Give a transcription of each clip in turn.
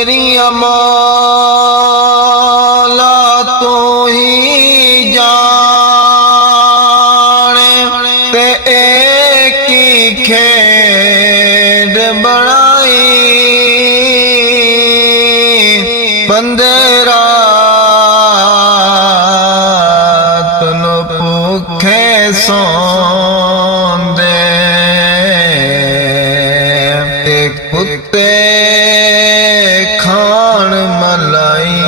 मेरिया मौला तू ही जाने ते एक ही खेड बनाई बंदे रात नु भूखे सौंदे कुत्ते खान मलाई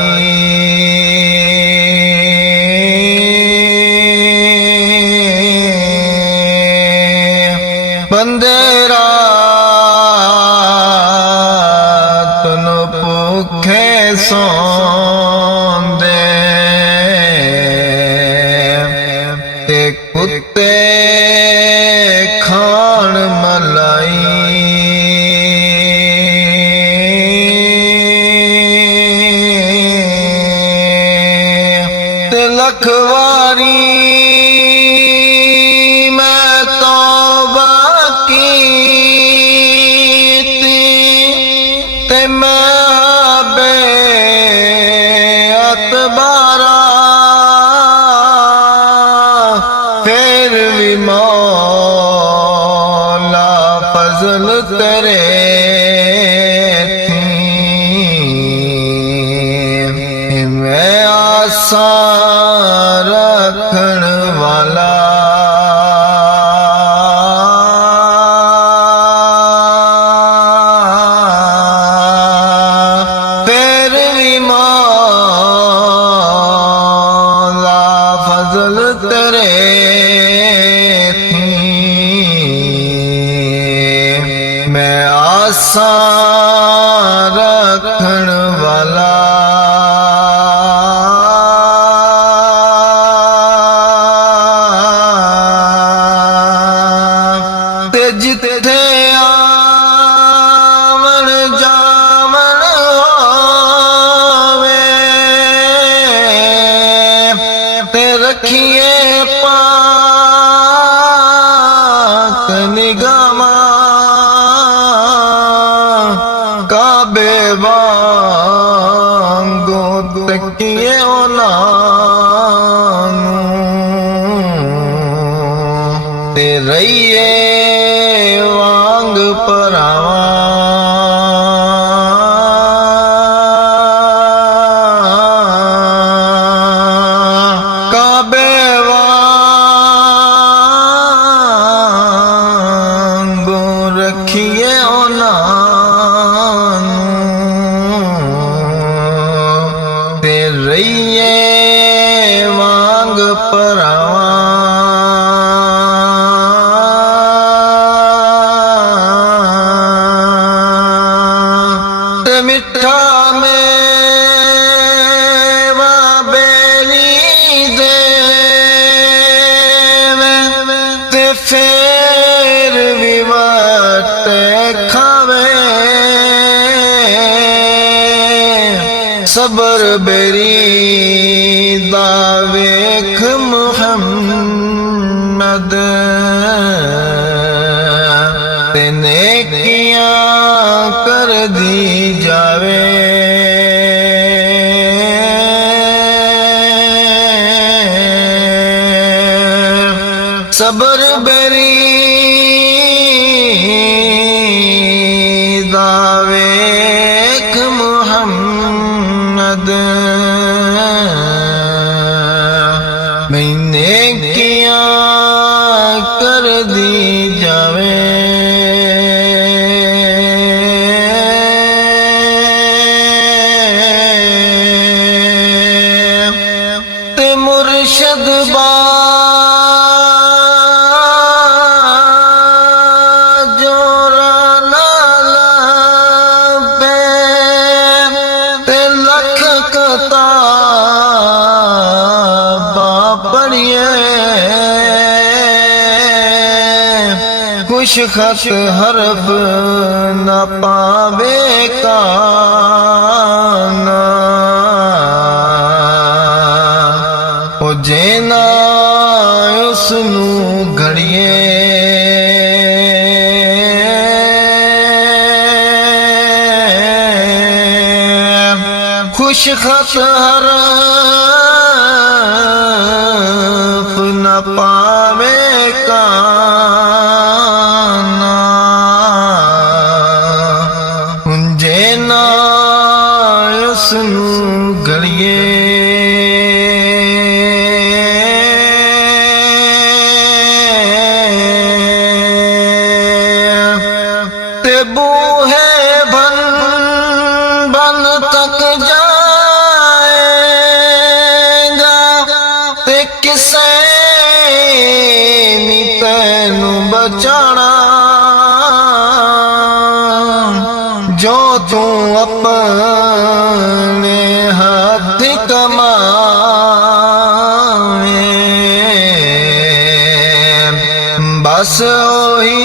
बंदे रात नु भूखे सौंदे कुत्ते खान मलाई लखवारी मैं तौबा कीती ते मैं बेअतबारा फिर भी मौला फजल तेरे थी मैं आसा रखण वाला फिर भी मौला फजल तेरे थी मैं आसा रखण वाला जिथे आवन जावन होवे ते रखिए पाक निगामा काबे वांगो तकिए ओनानू ते रहिए वांग परावा काबे वांगो रखिए ओनानू ते रहिए वांग परावा मिठा मेवा बेरी दे ते फेर भी वटे खावे सबर बेरी दा वेख मुहम्मद ते नेकियां कर दी जावे सबर बेरी दा वेख मुहम्मद मैंने किया कर दी जावे ते मुर्शद जोरा नाला पे ते लख किताबा पढ़िए कुछ खत हरफ न पावे काना ओ जेना उसनू घड़िए कुछ खत हरफ न पावे काना हुंजे ना उसनू घड़िए ते बूहे बन बन तक जाएगा ते किसे नी तैनू बचाना जो तू अपने हाथ कमाए बस ओही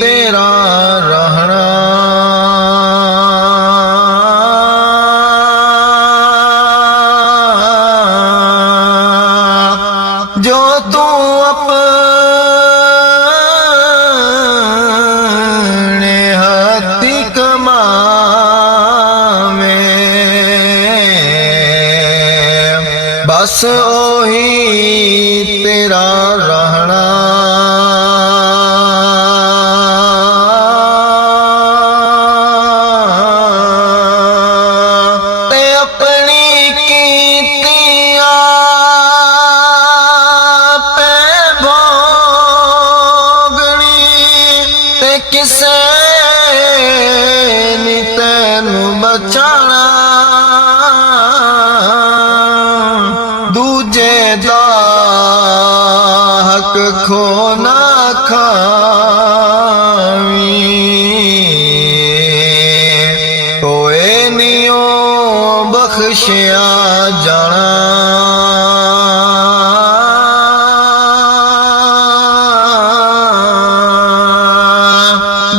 तेरा रहना जो तू अपने हाथी कमावे बस ओही तेरा रहना ते अपनी कीतियां किसे नी तैनू बचाना दूजे दा हक खोना खावी होए नियो बख्शिया जाना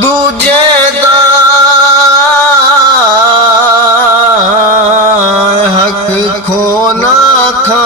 दूजे दा हक खोना खा